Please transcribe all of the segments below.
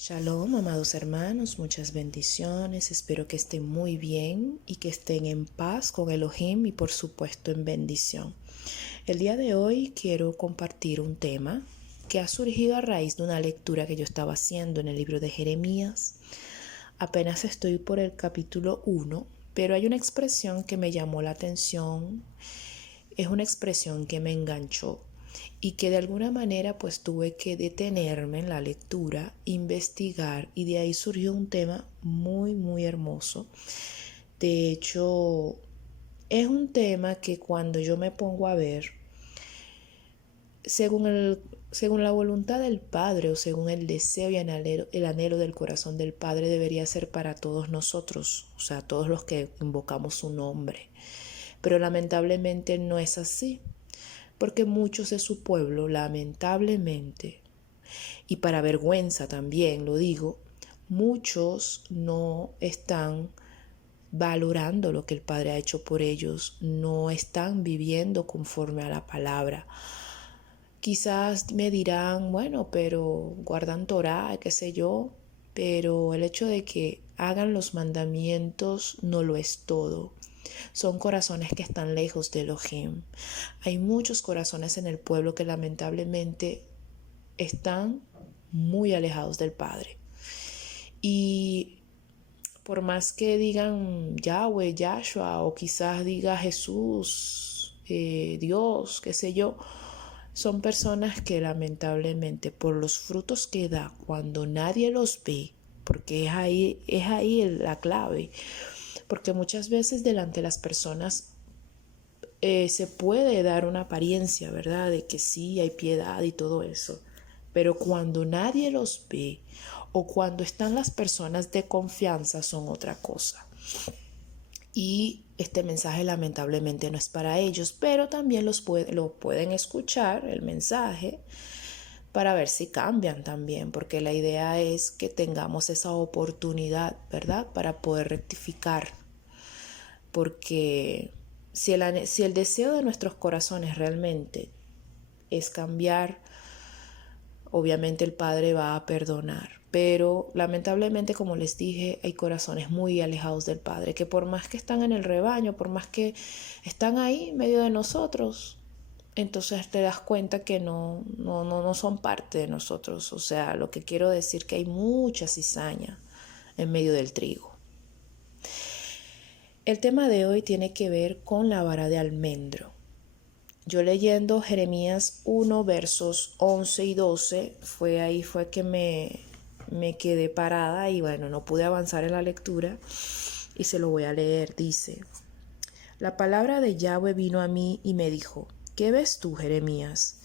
Shalom, amados hermanos, muchas bendiciones. Espero que estén muy bien y que estén en paz con Elohim y por supuesto en bendición. El día de hoy quiero compartir un tema que ha surgido a raíz de una lectura que yo estaba haciendo en el libro de Jeremías. Apenas estoy por el capítulo 1, pero hay una expresión que me llamó la atención. Es una expresión que me enganchó y que de alguna manera pues tuve que detenerme en la lectura, investigar, y de ahí surgió un tema muy hermoso. De hecho, es un tema que cuando yo me pongo a ver, según la voluntad del Padre o según el deseo y el anhelo del corazón del Padre, debería ser para todos nosotros, o sea, todos los que invocamos su nombre. Pero lamentablemente no es así, porque muchos de su pueblo, lamentablemente, y para vergüenza también lo digo, muchos no están valorando lo que el Padre ha hecho por ellos, no están viviendo conforme a la palabra. Quizás me dirán, bueno, pero guardan Torá, qué sé yo, pero el hecho de que hagan los mandamientos no lo es todo. Son corazones que están lejos de Elohim. Hay muchos corazones en el pueblo que lamentablemente están muy alejados del Padre. Y por más que digan Yahweh, Yahshua, o quizás diga Jesús, Dios, qué sé yo, son personas que lamentablemente por los frutos que da cuando nadie los ve, porque es ahí la clave, porque muchas veces delante de las personas se puede dar una apariencia, ¿verdad? De que sí hay piedad y todo eso. Pero cuando nadie los ve o cuando están las personas de confianza son otra cosa. Y este mensaje lamentablemente no es para ellos, pero también lo pueden escuchar, el mensaje, para ver si cambian también, porque la idea es que tengamos esa oportunidad, ¿verdad? Para poder rectificar, porque si el deseo de nuestros corazones realmente es cambiar, obviamente el Padre va a perdonar. Pero lamentablemente, como les dije, hay corazones muy alejados del Padre, que por más que están en el rebaño, por más que están ahí en medio de nosotros, entonces te das cuenta que no son parte de nosotros. O sea, lo que quiero decir que hay mucha cizaña en medio del trigo. El tema de hoy tiene que ver con la vara de almendro. Yo leyendo Jeremías 1 versos 11 y 12, fue que me quedé parada y bueno, no pude avanzar en la lectura y se lo voy a leer. Dice: la palabra de Yahweh vino a mí y me dijo: ¿qué ves tú, Jeremías?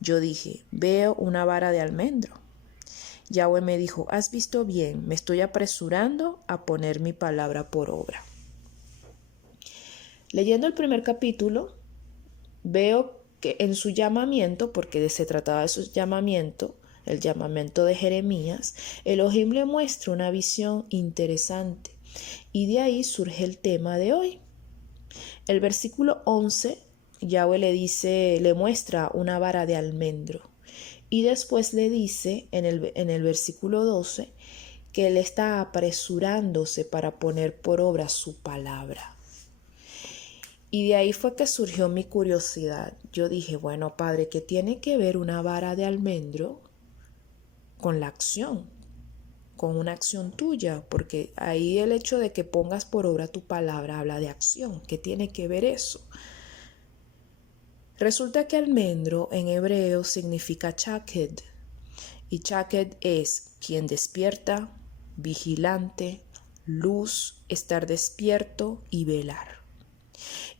Yo dije: veo una vara de almendro. Yahweh me dijo: has visto bien, me estoy apresurando a poner mi palabra por obra. Leyendo el primer capítulo, veo que en su llamamiento, porque se trataba de su llamamiento, el llamamiento de Jeremías, Elohim le muestra una visión interesante y de ahí surge el tema de hoy. El versículo 11, Yahweh le muestra una vara de almendro y después le dice en el versículo 12 que él está apresurándose para poner por obra su palabra. Y de ahí fue que surgió mi curiosidad. Yo dije, bueno, Padre, ¿qué tiene que ver una vara de almendro con la acción? Con una acción tuya, porque ahí el hecho de que pongas por obra tu palabra habla de acción. ¿Qué tiene que ver eso? Resulta que almendro en hebreo significa chaked, y chaked es quien despierta, vigilante, luz, estar despierto y velar.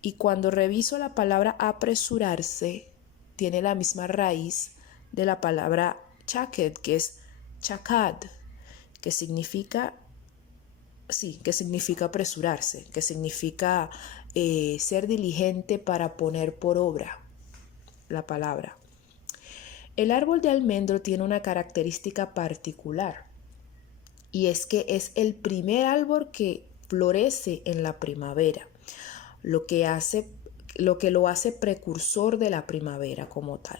Y cuando reviso la palabra apresurarse, tiene la misma raíz de la palabra chaked, que es chakad, que significa, que significa apresurarse, que significa ser diligente para poner por obra la palabra. El árbol de almendro tiene una característica particular, y es que es el primer árbol que florece en la primavera, lo que lo hace precursor de la primavera como tal.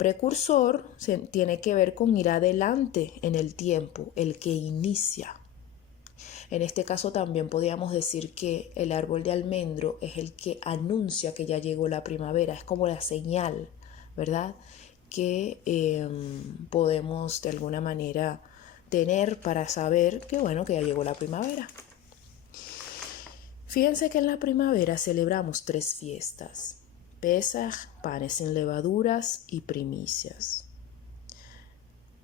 Precursor tiene que ver con ir adelante en el tiempo, el que inicia. En este caso también podríamos decir que el árbol de almendro es el que anuncia que ya llegó la primavera, es como la señal, ¿verdad? Que podemos de alguna manera tener para saber que bueno, que ya llegó la primavera. Fíjense que en la primavera celebramos 3 fiestas: Pesaj, panes sin levaduras y primicias.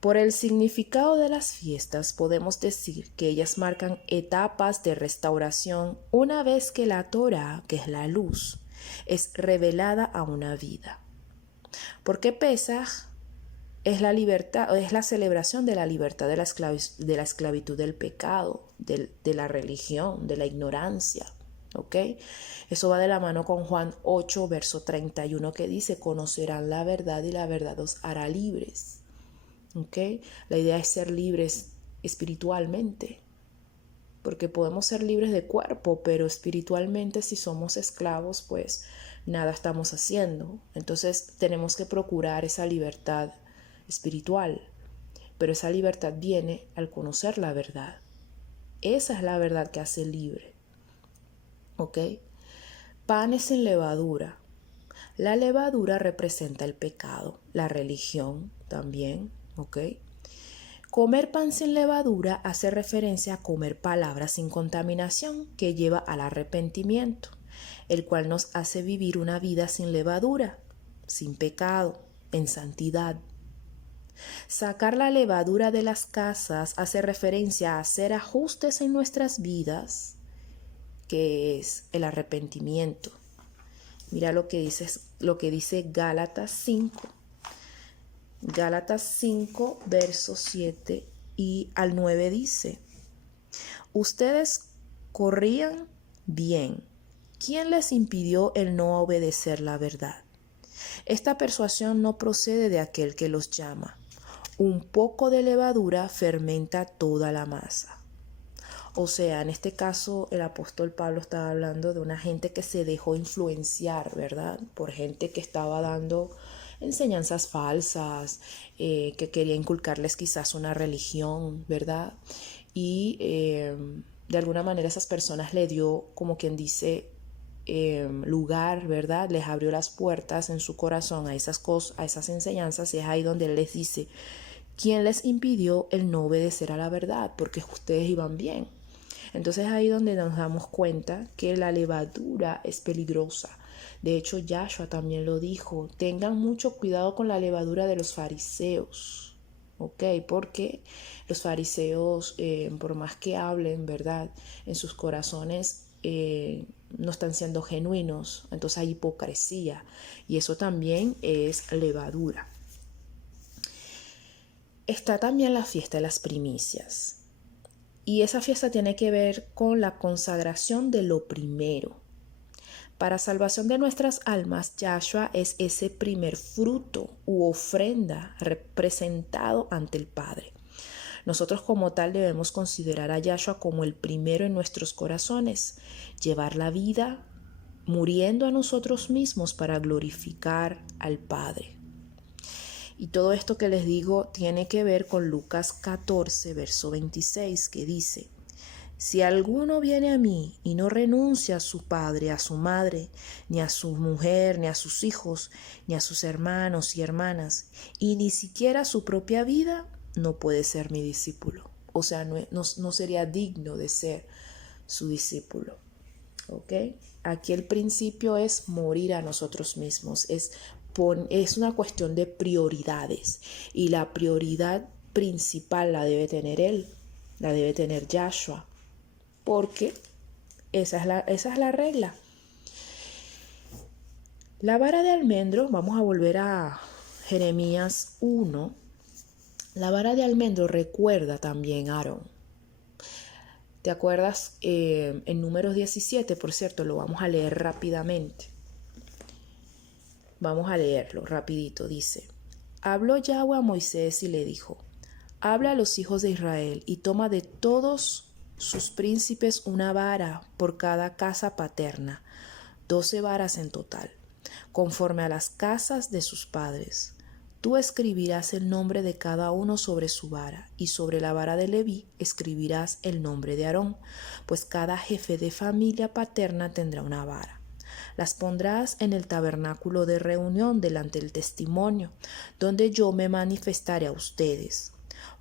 Por el significado de las fiestas podemos decir que ellas marcan etapas de restauración una vez que la Torá, que es la luz, es revelada a una vida. Porque Pesaj es la libertad, es la celebración de la libertad de la esclavitud del pecado, de la religión, de la ignorancia. ¿Ok? Eso va de la mano con Juan 8, verso 31, que dice: conocerán la verdad y la verdad os hará libres. ¿Okay? La idea es ser libres espiritualmente, porque podemos ser libres de cuerpo, pero espiritualmente, si somos esclavos, pues nada estamos haciendo. Entonces tenemos que procurar esa libertad espiritual, pero esa libertad viene al conocer la verdad. Esa es la verdad que hace libre. ¿Ok? Panes sin levadura. La levadura representa el pecado, la religión también. ¿Ok? Comer pan sin levadura hace referencia a comer palabras sin contaminación, que lleva al arrepentimiento, el cual nos hace vivir una vida sin levadura, sin pecado, en santidad. Sacar la levadura de las casas hace referencia a hacer ajustes en nuestras vidas, que es el arrepentimiento. Mira lo que dice Gálatas 5. Gálatas 5, versos 7 y al 9 dice: ustedes corrían bien. ¿Quién les impidió el no obedecer la verdad? Esta persuasión no procede de aquel que los llama. Un poco de levadura fermenta toda la masa. O sea, en este caso el apóstol Pablo estaba hablando de una gente que se dejó influenciar, ¿verdad? Por gente que estaba dando enseñanzas falsas, que quería inculcarles quizás una religión, ¿verdad? Y de alguna manera esas personas le dio, como quien dice, lugar, ¿verdad? Les abrió las puertas en su corazón a esas cosas, a esas enseñanzas, y es ahí donde él les dice: ¿quién les impidió el no obedecer a la verdad? Porque ustedes iban bien. Entonces ahí donde nos damos cuenta que la levadura es peligrosa. De hecho, Yahshua también lo dijo: tengan mucho cuidado con la levadura de los fariseos. ¿Ok? Porque los fariseos, por más que hablen, ¿verdad?, en sus corazones no están siendo genuinos. Entonces hay hipocresía, y eso también es levadura. Está también la fiesta de las primicias. Y esa fiesta tiene que ver con la consagración de lo primero. Para salvación de nuestras almas, Yahshua es ese primer fruto u ofrenda representado ante el Padre. Nosotros como tal debemos considerar a Yahshua como el primero en nuestros corazones, llevar la vida muriendo a nosotros mismos para glorificar al Padre. Y todo esto que les digo tiene que ver con Lucas 14, verso 26, que dice: si alguno viene a mí y no renuncia a su padre, a su madre, ni a su mujer, ni a sus hijos, ni a sus hermanos y hermanas, y ni siquiera a su propia vida, no puede ser mi discípulo. O sea, no sería digno de ser su discípulo. ¿Ok? Aquí el principio es morir a nosotros mismos, es una cuestión de prioridades, y la prioridad principal la debe tener Él, la debe tener Yahshua, porque esa es la regla. La vara de almendro, vamos a volver a Jeremías 1. La vara de almendro recuerda también a Aarón. ¿Te acuerdas? En Números 17, por cierto, lo vamos a leer rápidamente. Vamos a leerlo rapidito. Dice: habló Yahweh a Moisés y le dijo: habla a los hijos de Israel y toma de todos sus príncipes una vara por cada casa paterna, 12 varas en total, conforme a las casas de sus padres. tú escribirás el nombre de cada uno sobre su vara, y sobre la vara de Leví escribirás el nombre de Aarón, pues cada jefe de familia paterna tendrá una vara. Las pondrás en el tabernáculo de reunión delante del testimonio, donde yo me manifestaré a ustedes.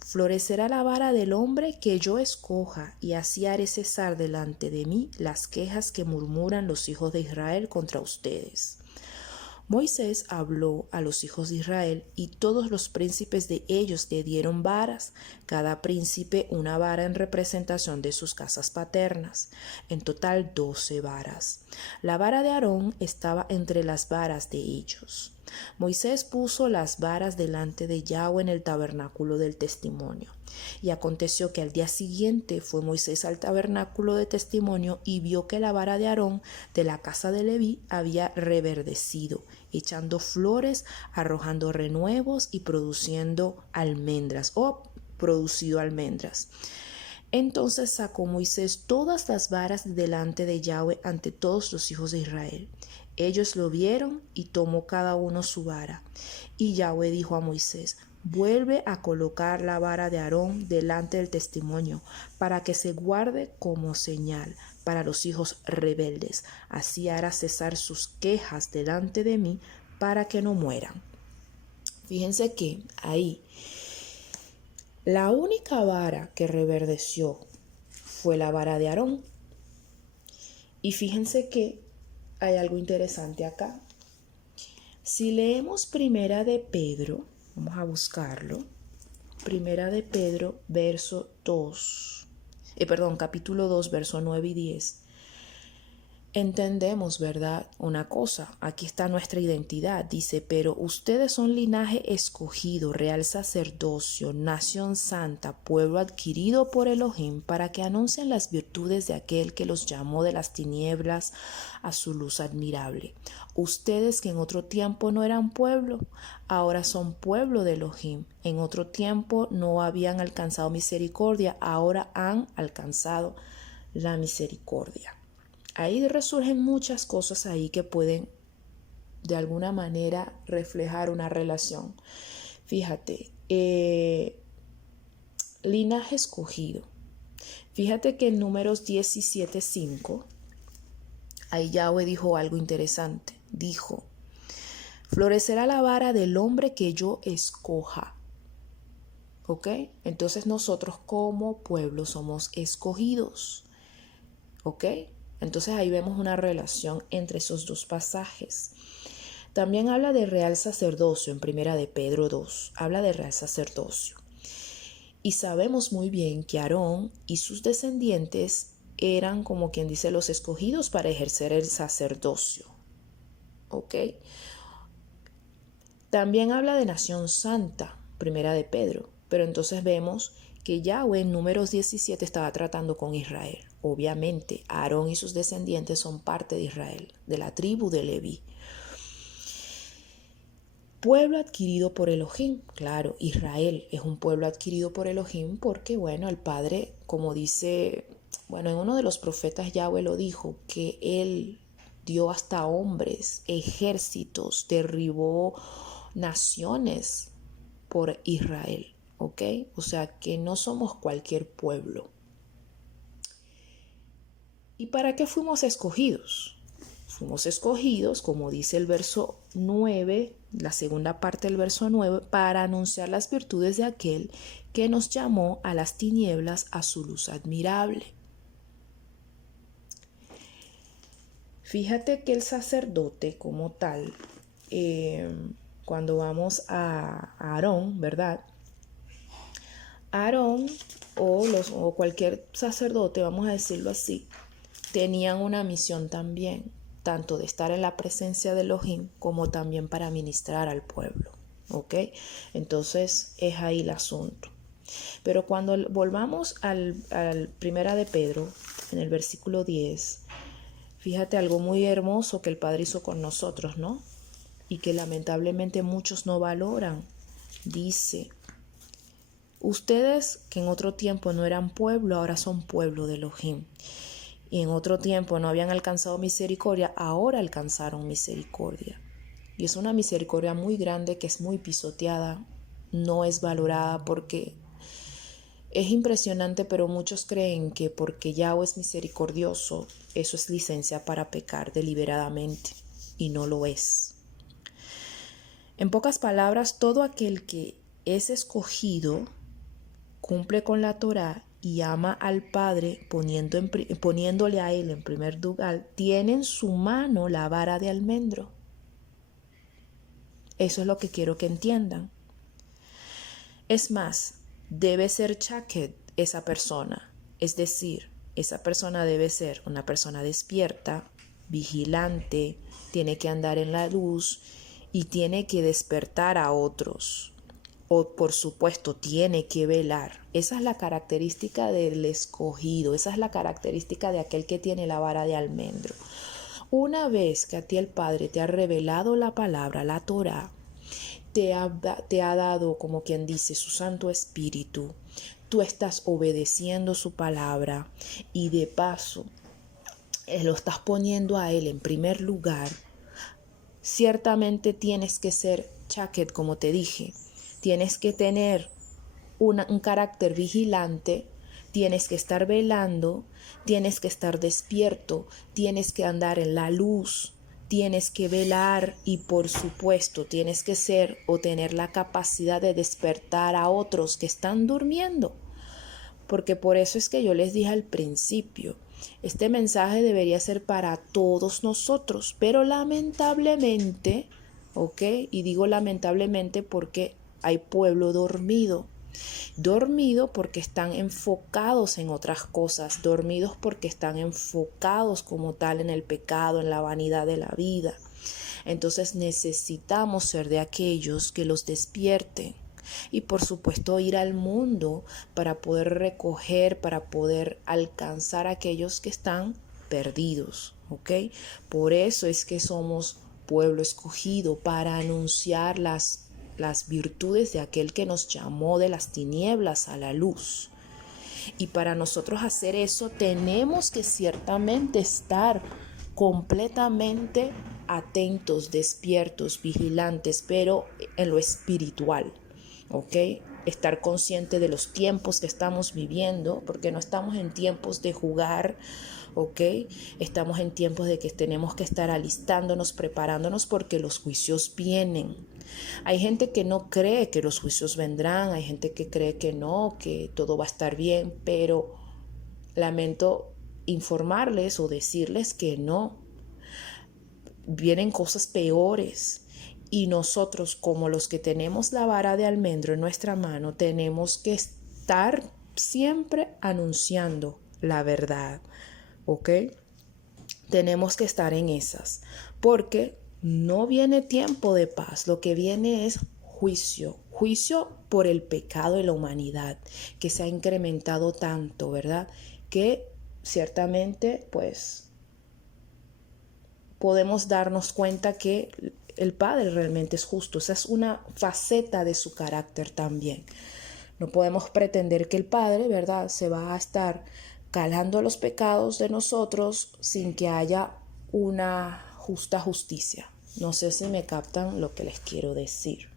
Florecerá la vara del hombre que yo escoja, y así haré cesar delante de mí las quejas que murmuran los hijos de Israel contra ustedes. Moisés habló a los hijos de Israel, y todos los príncipes de ellos le dieron varas, cada príncipe una vara en representación de sus casas paternas, en total 12 varas. La vara de Aarón estaba entre las varas de ellos. Moisés puso las varas delante de Yahweh en el tabernáculo del testimonio. Y aconteció que al día siguiente fue Moisés al tabernáculo de testimonio y vio que la vara de Aarón de la casa de Leví había reverdecido, echando flores, arrojando renuevos y produciendo almendras o producido almendras. Entonces sacó Moisés todas las varas delante de Yahweh ante todos los hijos de Israel. Ellos lo vieron y tomó cada uno su vara. Y Yahweh dijo a Moisés: vuelve a colocar la vara de Aarón delante del testimonio, para que se guarde como señal para los hijos rebeldes. Así hará cesar sus quejas delante de mí, para que no mueran. Fíjense que ahí la única vara que reverdeció fue la vara de Aarón. Y fíjense que hay algo interesante acá. Si leemos Primera de Pedro, vamos a buscarlo. Primera de Pedro, capítulo 2, verso 9 y 10. Entendemos, ¿verdad? Una cosa, aquí está nuestra identidad. Dice: pero ustedes son linaje escogido, real sacerdocio, nación santa, pueblo adquirido por Elohim, para que anuncien las virtudes de aquel que los llamó de las tinieblas a su luz admirable. Ustedes que en otro tiempo no eran pueblo, ahora son pueblo de Elohim. En otro tiempo no habían alcanzado misericordia, ahora han alcanzado la misericordia. Ahí resurgen muchas cosas ahí que pueden de alguna manera reflejar una relación. Fíjate, linaje escogido. Fíjate que en Números 17:5, ahí Yahweh dijo algo interesante. Dijo: florecerá la vara del hombre que yo escoja. ¿Ok? Entonces nosotros como pueblo somos escogidos. ¿Ok? Entonces ahí vemos una relación entre esos dos pasajes. También habla de real sacerdocio en Primera de Pedro 2. Habla de real sacerdocio. Y sabemos muy bien que Aarón y sus descendientes eran, como quien dice, los escogidos para ejercer el sacerdocio. ¿Ok? También habla de nación santa, Primera de Pedro. Pero entonces vemos que Yahweh en Números 17 estaba tratando con Israel. Obviamente, Aarón y sus descendientes son parte de Israel, de la tribu de Leví. Pueblo adquirido por Elohim. Claro, Israel es un pueblo adquirido por Elohim porque, bueno, el Padre, como dice, en uno de los profetas Yahweh lo dijo, que Él dio hasta hombres, ejércitos, derribó naciones por Israel. ¿Ok? O sea que no somos cualquier pueblo. ¿Y para qué fuimos escogidos? Fuimos escogidos, como dice el verso 9, la segunda parte del verso 9, para anunciar las virtudes de aquel que nos llamó a las tinieblas a su luz admirable. Fíjate que el sacerdote como tal, cuando vamos a Aarón, ¿verdad? Aarón o cualquier sacerdote, vamos a decirlo así, tenían una misión también, tanto de estar en la presencia de Elohim como también para ministrar al pueblo. ¿Ok? Entonces es ahí el asunto. Pero cuando volvamos al Primera de Pedro, en el versículo 10, fíjate algo muy hermoso que el Padre hizo con nosotros, ¿no? Y que lamentablemente muchos no valoran. Dice: ustedes que en otro tiempo no eran pueblo, ahora son pueblo de Elohim. Y en otro tiempo no habían alcanzado misericordia, ahora alcanzaron misericordia. Y es una misericordia muy grande que es muy pisoteada, no es valorada porque es impresionante, pero muchos creen que porque Yahweh es misericordioso, eso es licencia para pecar deliberadamente, y no lo es. En pocas palabras, todo aquel que es escogido cumple con la Torá y ama al Padre poniéndole a Él en primer lugar, tiene en su mano la vara de almendro. Eso es lo que quiero que entiendan. Es más, debe ser chaked esa persona, es decir, esa persona debe ser una persona despierta, vigilante, tiene que andar en la luz y tiene que despertar a otros. O por supuesto tiene que velar. Esa es la característica del escogido, esa es la característica de aquel que tiene la vara de almendro. Una vez que a ti el Padre te ha revelado la palabra, la Torá, te ha dado, como quien dice, su Santo Espíritu, tú estás obedeciendo su palabra y de paso lo estás poniendo a Él en primer lugar. Ciertamente tienes que ser chaked, como te dije. Tienes que tener un carácter vigilante, tienes que estar velando, tienes que estar despierto, tienes que andar en la luz, tienes que velar y por supuesto tienes que ser o tener la capacidad de despertar a otros que están durmiendo. Porque por eso es que yo les dije al principio, este mensaje debería ser para todos nosotros, pero lamentablemente, ¿ok? Y digo lamentablemente porque hay pueblo dormido. Dormido porque están enfocados en otras cosas, dormidos porque están enfocados como tal en el pecado, en la vanidad de la vida. Entonces necesitamos ser de aquellos que los despierten y por supuesto ir al mundo para poder recoger, para poder alcanzar a aquellos que están perdidos, ¿ok? Por eso es que somos pueblo escogido, para anunciar las virtudes de aquel que nos llamó de las tinieblas a la luz. Y para nosotros hacer eso tenemos que ciertamente estar completamente atentos, despiertos, vigilantes, pero en lo espiritual, ¿ok? Estar consciente de los tiempos que estamos viviendo, porque no estamos en tiempos de jugar, ¿ok? Estamos en tiempos de que tenemos que estar alistándonos, preparándonos porque los juicios vienen. Hay gente que no cree que los juicios vendrán, hay gente que cree que no, que todo va a estar bien, pero lamento informarles o decirles que no. Vienen cosas peores y nosotros, como los que tenemos la vara de almendro en nuestra mano, tenemos que estar siempre anunciando la verdad, ¿ok? Tenemos que estar en esas, porque no viene tiempo de paz, lo que viene es juicio, juicio por el pecado de la humanidad, que se ha incrementado tanto, ¿verdad? Que ciertamente, pues, podemos darnos cuenta que el Padre realmente es justo. Esa es una faceta de su carácter también. No podemos pretender que el Padre, ¿verdad?, se va a estar calando los pecados de nosotros sin que haya una justa justicia. No sé si me captan lo que les quiero decir.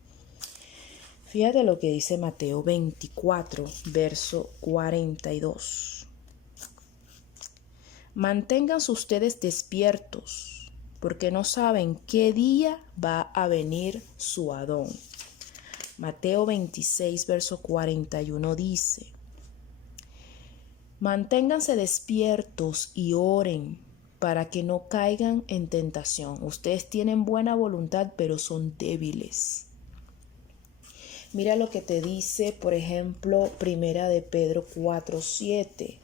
Fíjate lo que dice Mateo 24, verso 42. Manténganse ustedes despiertos, porque no saben qué día va a venir su Adón. Mateo 26, verso 41 dice: manténganse despiertos y oren para que no caigan en tentación. Ustedes tienen buena voluntad, pero son débiles. Mira lo que te dice, por ejemplo, Primera de Pedro 4:7.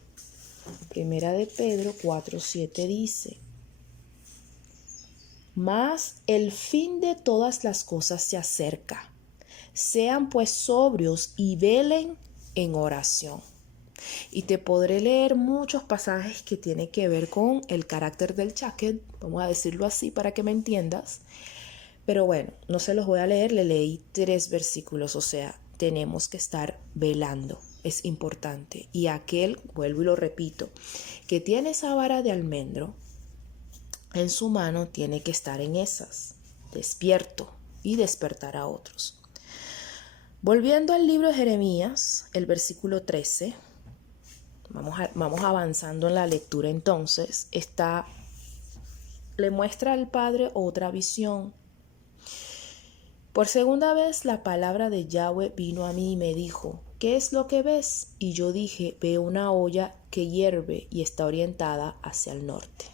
Primera de Pedro 4:7 dice: mas el fin de todas las cosas se acerca. Sean pues sobrios y velen en oración. Y te podré leer muchos pasajes que tienen que ver con el carácter del chaked, vamos a decirlo así para que me entiendas. Pero bueno, no se los voy a leer, le leí 3 versículos, o sea, tenemos que estar velando, es importante. Y aquel, vuelvo y lo repito, que tiene esa vara de almendro en su mano tiene que estar en esas. despierto y despertar a otros. Volviendo al libro de Jeremías, el versículo 13, vamos avanzando en la lectura entonces, le muestra al Padre otra visión. Por segunda vez la palabra de Yahweh vino a mí y me dijo, ¿qué es lo que ves? Y yo dije, veo una olla que hierve y está orientada hacia el norte.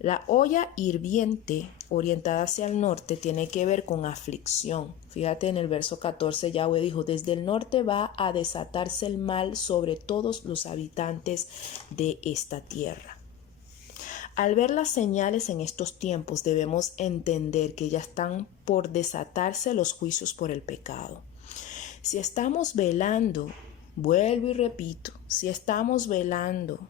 La olla hirviente orientada hacia el norte tiene que ver con aflicción. Fíjate en el verso 14, Yahweh dijo, desde el norte va a desatarse el mal sobre todos los habitantes de esta tierra. Al ver las señales en estos tiempos debemos entender que ya están por desatarse los juicios por el pecado. Si estamos velando, vuelvo y repito, si estamos velando,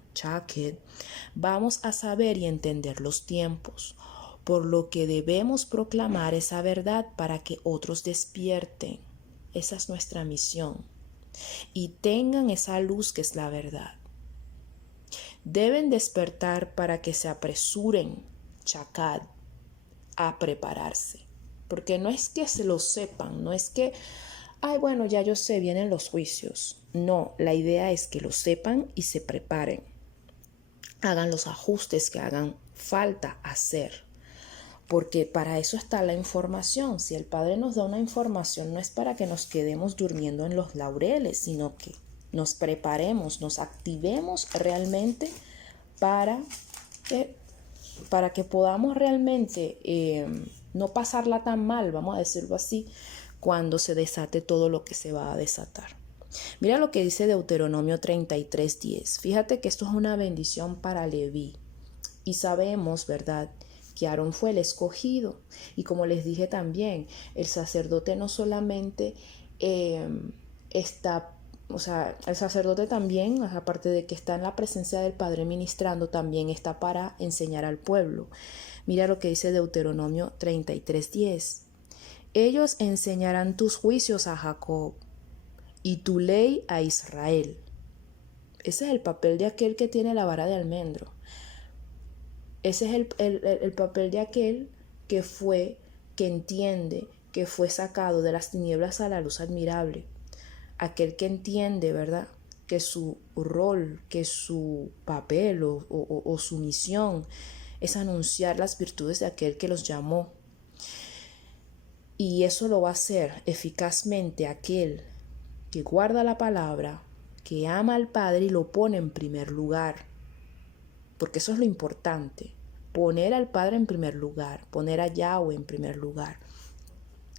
vamos a saber y entender los tiempos, por lo que debemos proclamar esa verdad para que otros despierten. Esa es nuestra misión. Y tengan esa luz que es la verdad. Deben despertar para que se apresuren, a prepararse. Porque no es que se lo sepan, no es que, bueno, ya yo sé, vienen los juicios. No, la idea es que lo sepan y se preparen. Hagan los ajustes que hagan falta hacer. Porque para eso está la información. Si el Padre nos da una información, no es para que nos quedemos durmiendo en los laureles, sino que nos preparemos, nos activemos realmente para que podamos realmente no pasarla tan mal, vamos a decirlo así, cuando se desate todo lo que se va a desatar. Mira lo que dice Deuteronomio 33:10. Fíjate que esto es una bendición para Leví. Y sabemos, ¿verdad?, que Aarón fue el escogido. Y como les dije también, el sacerdote no solamente el sacerdote también, aparte de que está en la presencia del Padre ministrando, también está para enseñar al pueblo. Mira lo que dice Deuteronomio 33:10. Ellos enseñarán tus juicios a Jacob y tu ley a Israel. Ese es el papel de aquel que tiene la vara de almendro. Ese es el papel de aquel que entiende, que fue sacado de las tinieblas a la luz admirable. Aquel que entiende, ¿verdad?, que su rol, que su papel o su misión es anunciar las virtudes de aquel que los llamó. Y eso lo va a hacer eficazmente aquel que guarda la palabra, que ama al Padre y lo pone en primer lugar. Porque eso es lo importante, poner al Padre en primer lugar, poner a Yahweh en primer lugar.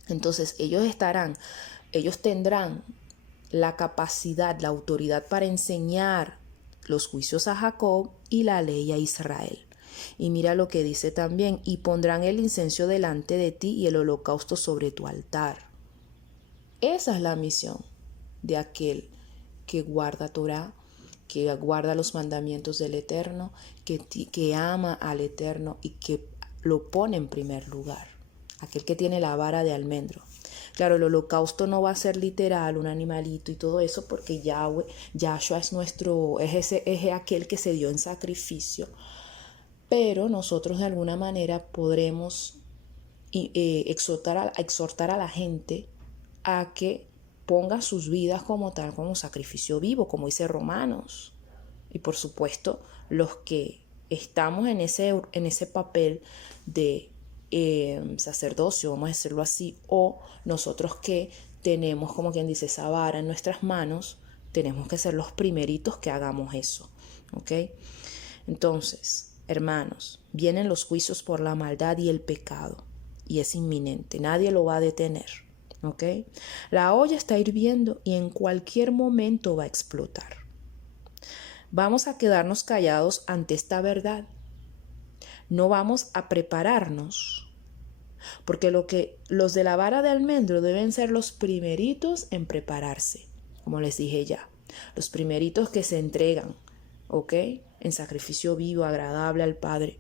Entonces ellos tendrán la capacidad, la autoridad para enseñar los juicios a Jacob y la ley a Israel. Y mira lo que dice también, y pondrán el incienso delante de ti y el holocausto sobre tu altar. Esa es la misión de aquel que guarda Torah, que guarda los mandamientos del Eterno, que ama al Eterno y que lo pone en primer lugar. Aquel que tiene la vara de almendro. Claro, el holocausto no va a ser literal, un animalito y todo eso, porque Yahshua es aquel que se dio en sacrificio. Pero nosotros de alguna manera podremos exhortar a la gente a que ponga sus vidas como tal, como sacrificio vivo, como dice Romanos. Y por supuesto, los que estamos en ese papel de sacerdocio, vamos a decirlo así, o nosotros que tenemos, como quien dice, esa vara en nuestras manos, tenemos que ser los primeritos que hagamos eso, ¿ok? Entonces, hermanos, vienen los juicios por la maldad y el pecado, y es inminente, nadie lo va a detener, ¿ok? La olla está hirviendo y en cualquier momento va a explotar. Vamos a quedarnos callados ante esta verdad. No vamos a prepararnos, porque los de la vara de almendro deben ser los primeritos en prepararse, como les dije ya, los primeritos que se entregan, ¿ok?, en sacrificio vivo, agradable al Padre,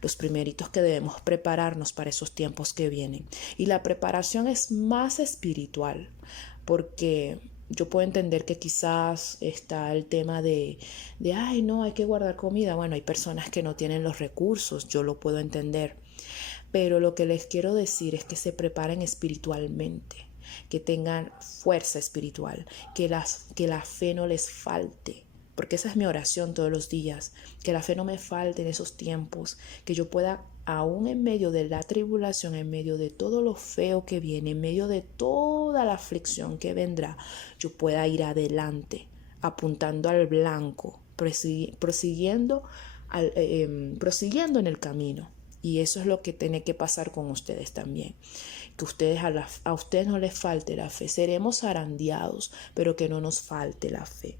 los primeritos que debemos prepararnos para esos tiempos que vienen. Y la preparación es más espiritual, porque yo puedo entender que quizás está el tema de no, hay que guardar comida. Bueno, hay personas que no tienen los recursos, yo lo puedo entender. Pero lo que les quiero decir es que se preparen espiritualmente, que tengan fuerza espiritual, que la fe no les falte. Porque esa es mi oración todos los días, que la fe no me falte en esos tiempos, que yo pueda, aún en medio de la tribulación, en medio de todo lo feo que viene, en medio de toda la aflicción que vendrá, yo pueda ir adelante, apuntando al blanco, prosiguiendo en el camino. Y eso es lo que tiene que pasar con ustedes también. Que a ustedes no les falte la fe. Seremos zarandeados, pero que no nos falte la fe.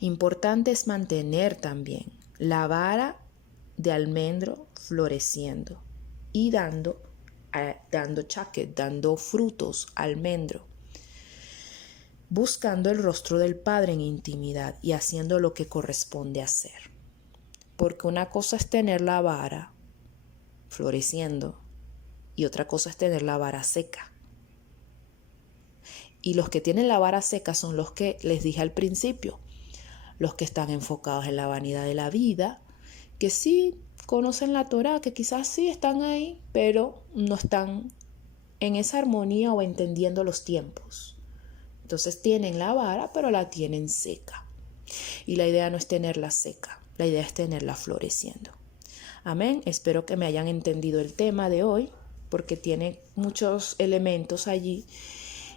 Importante es mantener también la vara de almendro floreciendo y dando chaques, dando frutos almendro, buscando el rostro del Padre en intimidad y haciendo lo que corresponde hacer. Porque una cosa es tener la vara floreciendo y otra cosa es tener la vara seca. Y los que tienen la vara seca son los que les dije al principio, los que están enfocados en la vanidad de la vida, que sí conocen la Torá, que quizás sí están ahí, pero no están en esa armonía o entendiendo los tiempos. Entonces tienen la vara, pero la tienen seca. Y la idea no es tenerla seca, la idea es tenerla floreciendo. Amén. Espero que me hayan entendido el tema de hoy, porque tiene muchos elementos allí.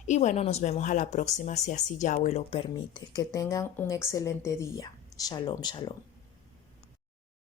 Y bueno, nos vemos a la próxima si así Yahweh lo permite. Que tengan un excelente día. Shalom, shalom.